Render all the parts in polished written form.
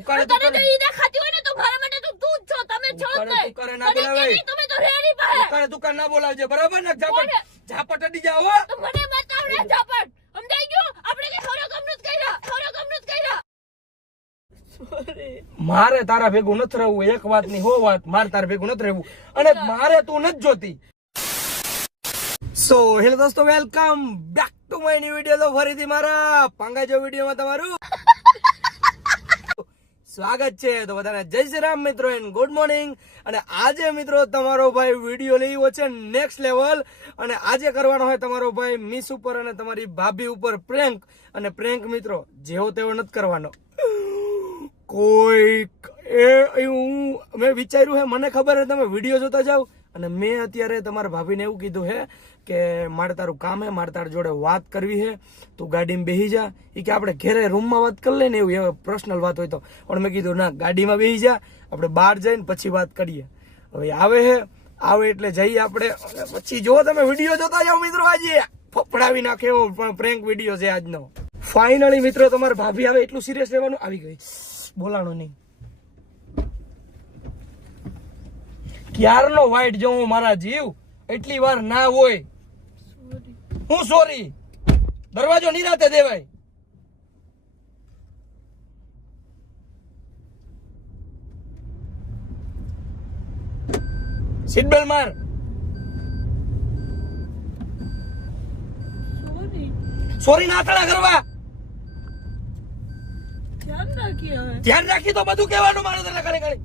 ઉકાળે તને તો ઈ દેખાતી હોય ને તો મારા માટે તો તું જ છો, તમે છો જ નહીં. ઉકાળે ના બોલાવે. તમે તો રેડી પાસે. ઉકાળે ના બોલાવજે, બરાબર ને? ઝાપટ અડી જાવ હો. તો મને બતાવ ને ઝાપટ. સમજાઈ ગયું? આપણે કે ખોરો કમનું જ કર્યા, ખોરો કમનું જ કર્યા. મારે તારા ભેગું નથી રહેવું. એક વાત ની હો વાત, મારે તારા ભેગું નથી રહેવું. અને મારે તું નથી જોતી. સો હેલો દોસ્તો, welcome back to my new video. તો ફરીથી મારા પાંગાજો વિડિયોમાં તમારું સ્વાગત છે. તો બધાને જય શ્રી રામ મિત્રો, એન્ડ ગુડ મોર્નિંગ. અને આજે મિત્રો તમારો ભાઈ વિડીયો લેવો છે નેક્સ્ટ લેવલ. અને આજે કરવાનો હોય તમારો ભાઈ મિસ ઉપર અને તમારી ભાભી ઉપર પ્રેન્ક. અને પ્રેન્ક મિત્રો જેવો તેવો નથી કરવાનો. કોઈ મેં વિચાર્યું હે, મને ખબર હે તમે વિડીયો જોતા જાવ. અને મેં અત્યારે તમારા ભાભીને એવું કીધું હે કે મારે તારું કામ હે, મારે તારા જોડે વાત કરવી હે, તું ગાડીમાં બેસી જા. એ કે આપણે ઘરે રૂમમાં વાત કરી લઈએ ને, એવું પર્સનલ વાત હોય તો. પણ મેં કીધું ના, ગાડીમાં બેસી જા, આપણે બહાર જઈને પછી વાત કરીએ. હવે આવે એટલે જઈએ આપણે. પછી જો તમે વિડીયો જોતા જાવ મિત્રો, આજે ફફડાવી નાખે એવો પણ પ્રેન્ક વિડીયો છે આજનો. ફાઇનલી મિત્રો તમારા ભાભી આવે એટલું સિરિયસ લેવાનું આવી ગઈ. બોલાણું નહીં. ક્યારનો વાઈટ જો હું મારા જીવ, એટલી વાર ના હોય. હું સોરી. દરવાજો નિરાતે દેવાય. સીટ બેલ્ટ માર. સોરી ના થડા કરવા. ધ્યાન રાખી તો બધું કહેવાનું મારે તને ઘણી ઘણી.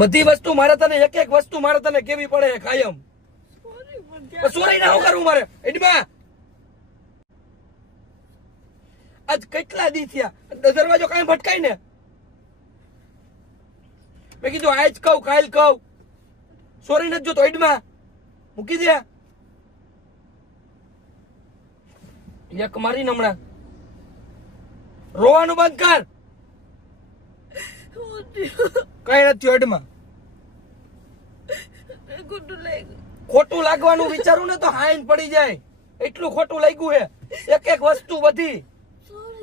બધી વસ્તુ મારે તને એક વસ્તુ મારે તને કેવી પડે કાયમ. સોરી ના હું કરું મારે એડમાં. આજ કેટલા દી થયા દરવાજો કાંઈ ભટકાય ને. મેં કીધું આજ કહું કાલ કહું. સોરી નથી જોતો એડમાં મૂકી દે. એક મારી હમણાં રોવાનું બંધ કર. કઈ નથી એડમાં. ખોટું લાગવાનું વિચારું ને તો હાઈન પડી જાય. એટલું ખોટું લાગ્યું હે એક વસ્તુ બધી.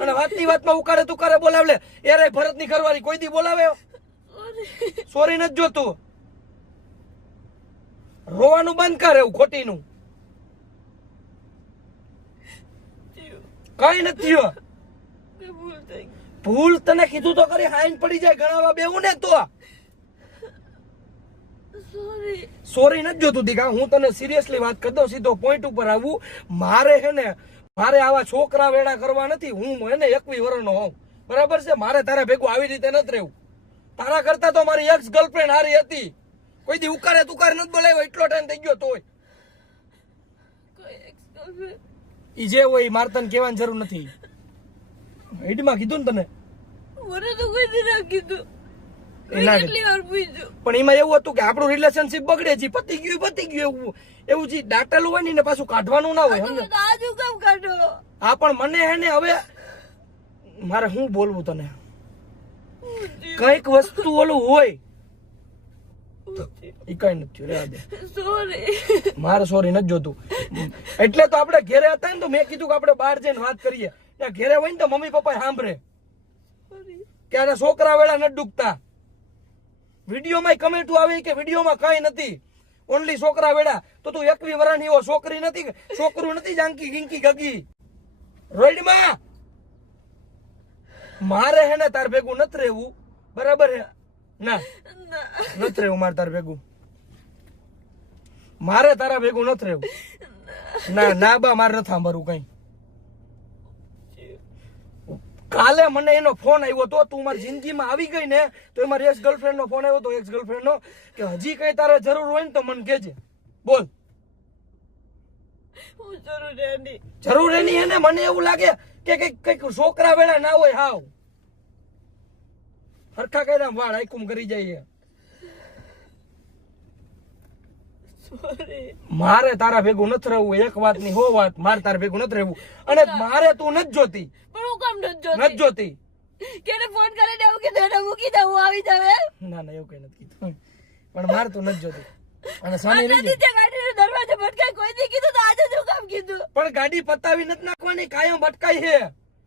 અને વાતની વાતમાં ઉકાળે તુકારે બોલાવલે. એરે ભરત ની ઘરવાળી કોઈ દી બોલાવે. સોરી નથી જોતું. રોવાનું બંધ કર એવું ખોટીનું. કઈ નથી થયું. ભૂલ તને કીધું તો કરી હાઈન પડી જાય. ગણાવા બેવું ને તો સોરી નથી જોતું દીકા. હું તને સિરિયસલી વાત કરી દઉં, સીધો પોઈન્ટ ઉપર આવું. મારે હે ને, મારે આવા છોકરા વેડા કરવા નથી. હું એને 21 વર્ષનો હોઉં, બરાબર છે. મારે તારા ભેગું આવી રીતે નથી રહેવું. તારા કરતા તો મારી એક્સ ગર્લફ્રેન્ડ હારી હતી. કોઈ દી ઉકારે તુકારે નથી બોલાવ્યો. એટલો ટાઈમ થઈ ગયો તોય. ઈ જે હોય મારે તને કહેવાની જરૂર નથી. ઈડમાં કીધું ને તને. મને તો કોઈ દી ના કીધું. કેટલી વાર પૂછ્યું. પણ એમાં એવું હતું કે આપણું રિલેશનશિપ બગડે છે. પતી ગયું એવું જે દાટેલું હોય ને પાછું કાઢવાનું ના હોય. સમજે? આજુ કેમ કાઢો? હા પણ મને હે ને હવે મારે શું બોલવું તને. કઈક વસ્તુ ઓલું હોય. ઈ કઈ નથી રેવા દે. સોરી. મારે સોરી નથી જોતું. એટલે તો આપણે ઘેરે હતા ને તો મેં કીધું કે આપણે બહાર જઈને વાત કરીએ. ત્યાં ઘેરે હોય ને તો મમ્મી પપ્પા સાંભળે કે આના છોકરા વેળા નથી ડૂબતા. વિડીયોમાં કમેન્ટ આવે કે વિડીયોમાં કઈ નથી, ઓનલી છોકરા વેડા. તો તું 21 વર્ષની એવો છોકરી નથી, છોકરું નથી જાંકી ગીંકી ગગી રોઈડમાં. મારે હે ને તાર ભેગું નથી રહેવું, બરાબર હે? ના નથી રહેવું મારે તાર ભેગું. મારે તારા ભેગું નથી રહેવું. ના બા મારે નથી સાંભળવું કઈ. કાલે મને એનો ફોન આવ્યો તો તું મારી જિંદગીમાં આવી ગઈ ને, તો એ મારી એક્સ ગર્લફ્રેન્ડ નો ફોન આવ્યો તો, એક્સ ગર્લફ્રેન્ડ નો, કે હજી કઈ તારે જરૂર હોય ને તો મને કહેજે. બોલ. જરૂર એની એને મને એવું લાગે કે કઈક છોકરા વેળા ના હોય. હાવ હરખા કર્યા વાળ આઈકુમ કરી જાય. મારે તારા ભેગું નથી રહેવું. એક વાત ની હો વાત, મારે તારા ભેગું નથી રહેવું. અને મારે તું નથી જોતી. પણ હું કામ નથી જોતી. કેને ફોન કરીને એવું કીધું એને મૂકી દે હું આવી જાવ એમ ના ના એવું કઈ નથી કીધું પણ માર તો નથી જોતી અને સાની રહી આટલા દિવસે ગાડીનો દરવાજો ભટકાય કોઈ દી કીધું તો આજે શું કામ કીધું પણ ગાડી પતાવી નથી નાખવાની કાયમ ભટકાઈ છે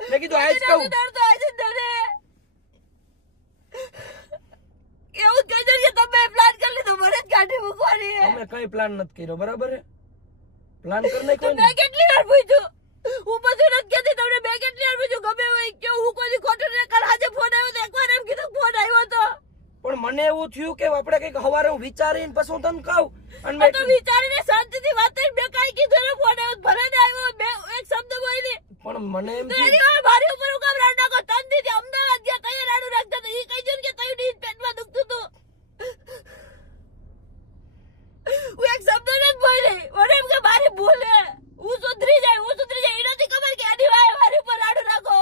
મેં કીધું આજ કહું તો આજે ડરે એવું કહી દે કે તમે પ્લાન કરી લીધો મને જ ગાડી મૂકવાની છે અમે કઈ પ્લાન નથી કર્યો બરાબર છે પ્લાન કરી નાખ્યો મેં કેટલી વાર પૂછ્યું હું બધું નથી કહેતી તમને મેં કેટલી વાર પૂછ્યું ગમે હોય કે હું કોઈ ખોટું નહીં કર આજે ફોન આવ્યો તો એકવાર એમ કીધું ફોન આવ્યો તો પણ મને એવું થયું કે આપણે કઈક હવારે હું વિચારીને પછી હું તને કહું અને મેં તો વિચારીને શાંતિથી વાત કરી મેં કાંઈ કીધું ને ફોન આવ્યો ભલે ને આવ્યો બે એક શબ્દ બોલી પણ મને એમ તો થયું એની વાર મારી ઉપર હું કામ રાડ નાખો તન દીધી અમદાવાદ ગયા તૈયાર રાડું રાખતા હતા ઈ કહી દઉં કે તયું ની પેટમાં દુખતું હતું હું એક શબ્દ નથી બોલી મને એમ કે મારી ભૂલ હે હું સુધરી જાય એ નથી ખબર કે એની વાય મારી ઉપર રાડું રાખો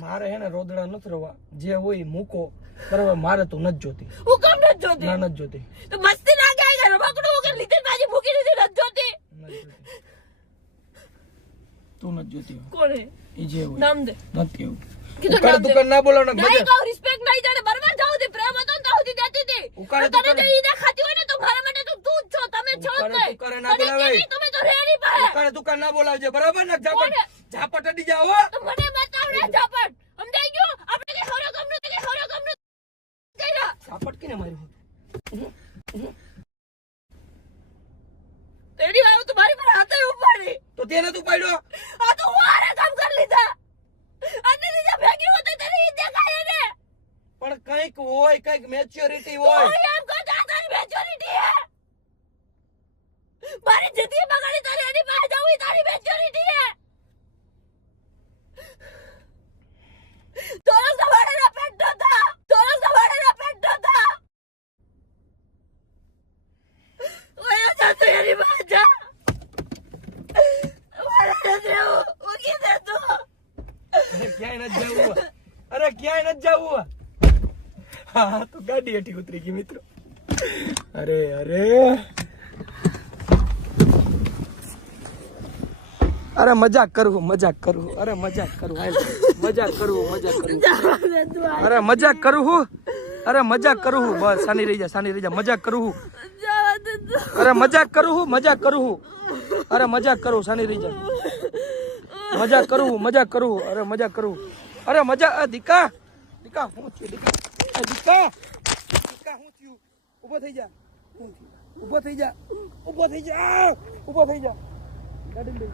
મારે હે ને રોદડા નથી રવા જે હોય ઈ મૂકો બરાબર મારે તો નથી જોતી હું કામ નથી જોતી ના નથી જોતી તો મસ્તી ના ગાય કે રમકડું મૂકી લીધી ભાજી મૂકી દીધી નથી જોતી નથી જોતી તું નથી જોતી કોણે ઈ જે હોય નામ દે નથી એવું કીધું ઉકાળે નામ દે. દુકાન ના બોલાવ ને નહીં કહું રિસ્પેક્ટ નહીં જાણે બરાબર જાઉં હતી પ્રેમ હતો ને તો સુધી દેતી હતી ઉકાળે તને દુકાને- તો ઈ દેખાતી હોય ને તો મારા માટે તો તું જ છો તમે છો જ ઉકાળે નહીં દુકાને ના તને બોલાવાય. કેવી તમે તો રેડી પાસે ઉકાળે દુકાન ના બોલાવજે બરાબર ને કોને? ઝાપટ અડી જાવ હો તો મને બતાવ ને ઝાપટ સમજાઈ ગયું આપણે કે ખરો ગમનું કે ખરો ગમનું કર્યા ઝાપટ કેને માર્યું તેડી આવ્યો તો મારી પર હાથે ઉપાડી તો તેને તું પાડ્યો આ તો હું આરે કામ કરી લીધા અને નીચે ભેગી હોતે તને ઈ દેખાય ને પણ કઈક હોય કઈક મેચ્યોરિટી હોય હું એમ કહું તો આ તારી મેચ્યોરિટી હે મારી જિંદગી બગાડી તારી એની પાસે જવું ઈ તારી મેચ્યોરિટી હે તોરો સવારેના પેટ હતા ઓય જતો એની પાસે જા મારા નથી રહેવું મૂકી દે તું અરે ક્યાંય નથી જવું અરે ક્યાંય નથી જવું હા તો ગાડી હેઠી ઉતરી ગઈ મિત્રો અરે અરે અરે મજાક કરું અરે મજાક કરું હાલ મજાક કરું અરે મજાક કરું હું બસ સાની રહી જા મજાક કરું હું અરે મજાક કરું હું અરે મજાક કરું સાની રહી જા મજાક કરું અરે મજાક કરું અરે મજાક દીકા હું થયું દીકા હું થયું ઊભો થઈ જા ગાડી લઈ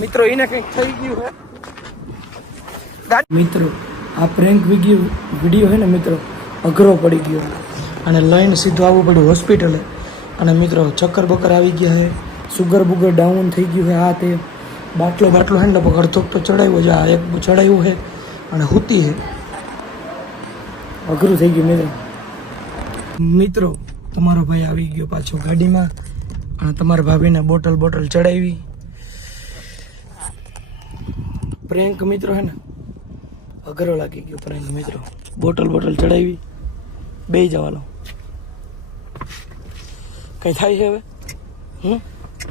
મિત્રો એને કઈક થઈ ગયું હે મિત્રો આ પ્રેન્ક વિડીયો હે ને મિત્રો અઘરો પડી ગયો અને લઈને સીધું આવવું પડ્યું હોસ્પિટલે અને મિત્રો ચક્કર બક્કર આવી ગયા હે સુગર બુગર ડાઉન થઈ ગયું હે આ તે બાટલો હે ને લગભગ અડધો તો ચડાવ્યો છે આ એક ચડાવ્યું હે અને હુતી હે અઘરું થઈ ગયું મિત્રો તમારો ભાઈ આવી ગયો પાછો ગાડીમાં અને તમારા ભાભીને બોટલ ચડાવી પ્રેન્ક મિત્રો હે ને અઘરો લાગી ગયો પ્રેન્ક મિત્રો બોટલ ચડાવી બે જવાનો કઈ થાય છે હવે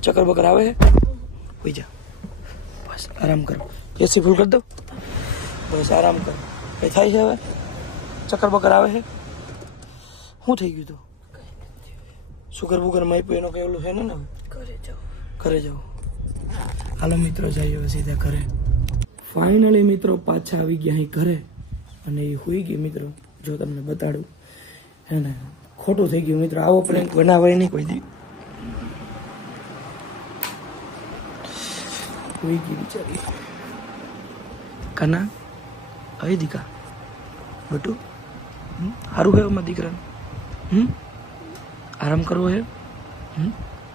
ચક્કર બકર આવે છે હોઈ જા બસ આરામ કરો એસી ફૂલ કરી દો બસ આરામ કરો કઈ થાય છે હવે ચક્કર બકર આવે છે શું થઈ ગયું તું સુગર બુગર માપ્યું એનો કઈ ઓલું છે ને ઘરે જાઓ હાલો મિત્રો જઈએ હવે સીધા ઘરે ફાઇનલી મિત્રો પાછા આવી ગયા અહીં ઘરે અને એ હોઈ ગઈ મિત્રો જો તમને બતાડું હે ને ખોટું થઈ ગયું મિત્રો આવો પ્રેન્ક બનાવાય નહીં કોઈ દી હોઈ ગઈ બિચારી કના અહીં દીકા બટુ સારું હે અમારા દીકરાને આરામ કરવો હે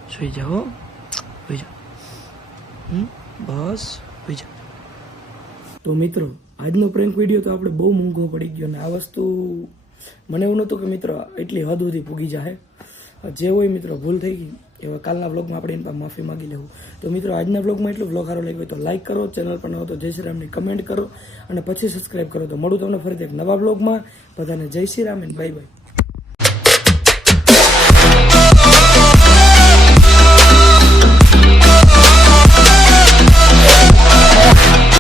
સુઈ જાઓ બસ સુઈ જાઓ તો મિત્રો આજનો પ્રેન્ક વિડીયો તો આપણે બહુ મોંઘો પડી ગયો અને આ વસ્તુ મને એવું નહોતું કે મિત્રો એટલી હદ સુધી પૂગી જાય જે હોય મિત્રો ભૂલ થઈ ગઈ એવા કાલના વ્લોગમાં આપણે એની પાસે માફી માગી લેવું તો મિત્રો આજના વ્લોગમાં એટલું વ્લોગ સારો લાગ્યો તો લાઈક કરો ચેનલ પર ન હો તો જય શ્રી રામની કમેન્ટ કરો અને પછી સબસ્ક્રાઈબ કરો તો મળું તમને ફરીથી એક નવા વ્લોગમાં બધાને જય Shri Ram and bye bye